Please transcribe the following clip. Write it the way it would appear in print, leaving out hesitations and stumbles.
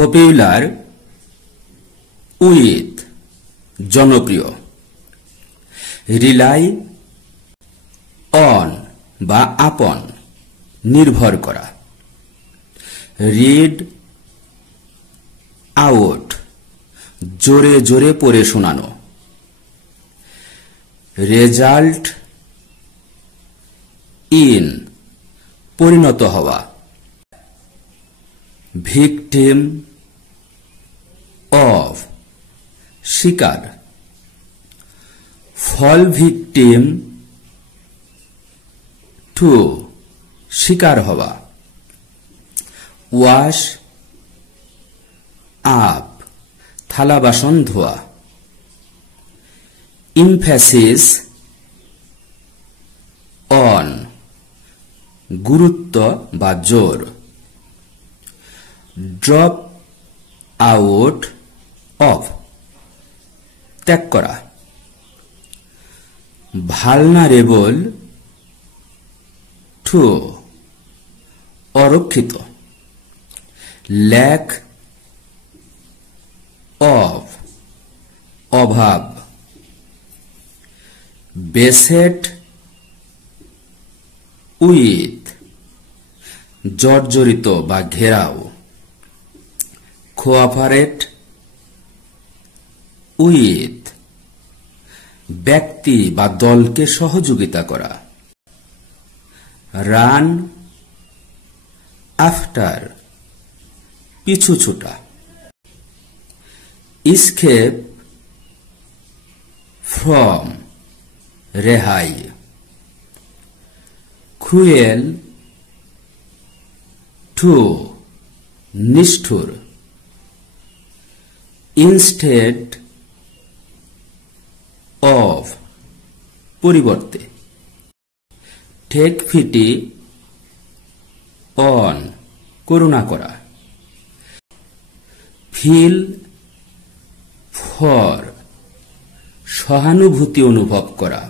popular with জনপ্রিয়, rely on বা আপন নির্ভর করা, রিড আউট জোরে জোরে পড়ে শোনানো, রেজাল্ট ইন পরিণত হওয়া, ভিকটিম অফ শিকার, ফল ভিকটিম টু শিকার হওয়া, ওয়াশ আপ থালা বাসন ধোয়া, ইমফ্যাসিস অন গুরুত্ব বা জোর, ড্রপ আউট অফ ত্যাগ করা, ভালনারেবল টু অরক্ষিত, ল্যাক অফ অভাব, বেসেট উইথ জর্জরিত বা ঘেরাও, কোঅপারেট উইথ ব্যক্তি বা দলকে সহযোগিতা করা, রান আফটার পিছু ছোটা, ইসকেপ ফ্রম রেহাই, ক্রুয়েল টু নিষ্ঠুর, ইনস্টেড অফ পরিবর্তে, টেক পিটি অন করুণা করা, ফিল ফর সহানুভূতি অনুভব করা,